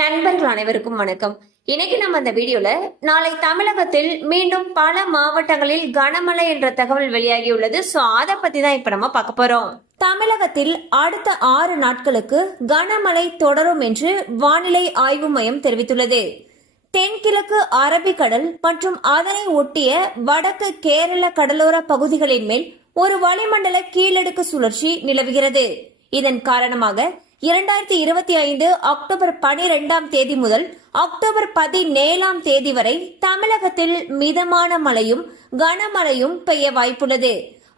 நண்பர்கள் அனைவருக்கும் வணக்கம். இன்னைக்கு நம்ம அந்த வீடியோல நாளை தமிழகத்தில் மீண்டும் பல மாவட்டங்களில் கனமழை என்ற தகவல் வெளியாகியுள்ளது. சோ அதை பத்தி தான் இப்ப நம்ம பார்க்க போறோம். தமிழகத்தில் அடுத்த 6 நாட்களுக்கு கனமழை தொடரும் என்று வானிலை ஆய்வு மையம் தெரிவித்துள்ளது. தென்கிழக்கு அரபிக்கடல் மற்றும் அதனை ஒட்டிய வடக்கு கேரள கடலோர பகுதிகளின் மேல் ஒரு வளிமண்டல கீழடுக்கு சுழற்சி நிலவுகிறது. இதன் காரணமாக 2025 அக்டோபர் 12ஆம் தேதி முதல் அக்டோபர் 17ஆம் தேதி வரை தமிழகத்தில் மிதமான மழையும் கனமழையும் பெய்ய வாய்ப்புள்ளது.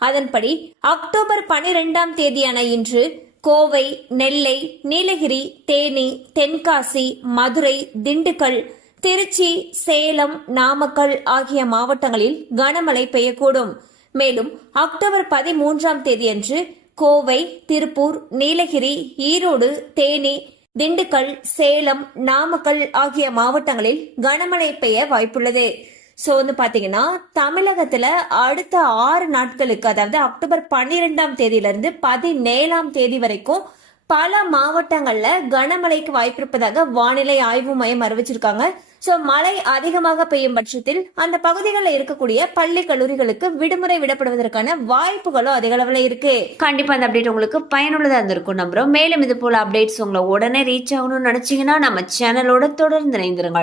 அதன்படி அக்டோபர் 12ஆம் தேதியான இன்று கோவை, நெல்லை, நீலகிரி, தேனி, தென்காசி, மதுரை, திண்டுக்கல், திருச்சி, சேலம், நாமக்கல் ஆகிய மாவட்டங்களில் கனமழை பெய்யக்கூடும். மேலும் அக்டோபர் 13ஆம் தேதியன்று கோவை, திருப்பூர், நீலகிரி, ஈரோடு, தேனி, திண்டுக்கல், சேலம், நாமக்கல் ஆகிய மாவட்டங்களில் கனமழை பெய்ய வாய்ப்புள்ளது. சோ பாத்தீங்கன்னா தமிழகத்துல அடுத்த 6 நாட்களுக்கு, அதாவது அக்டோபர் 12ஆம் தேதியிலிருந்து 17ஆம் தேதி வரைக்கும் பல மாவட்டங்கள்ல கனமழைக்கு வாய்ப்பு இருப்பதாக வானிலை ஆய்வு மையம் அறிவிச்சிருக்காங்க. சோ மழை அதிகமாக பெய்யும் பட்சத்தில் அந்த பகுதிகளில் இருக்கக்கூடிய பள்ளி கல்லூரிகளுக்கு விடுமுறை விடப்படுவதற்கான வாய்ப்புகளும் அதிக அளவுல இருக்கு. கண்டிப்பா அந்த அப்டேட் உங்களுக்கு பயனுள்ளதா இருந்திருக்கும் நம்புறோம். மேலும் இது போல அப்டேட்ஸ் உங்களை உடனே ரீச் ஆகணும்னு நினைச்சீங்கன்னா நம்ம சேனலோட தொடர்ந்து இணைந்திருங்கள்.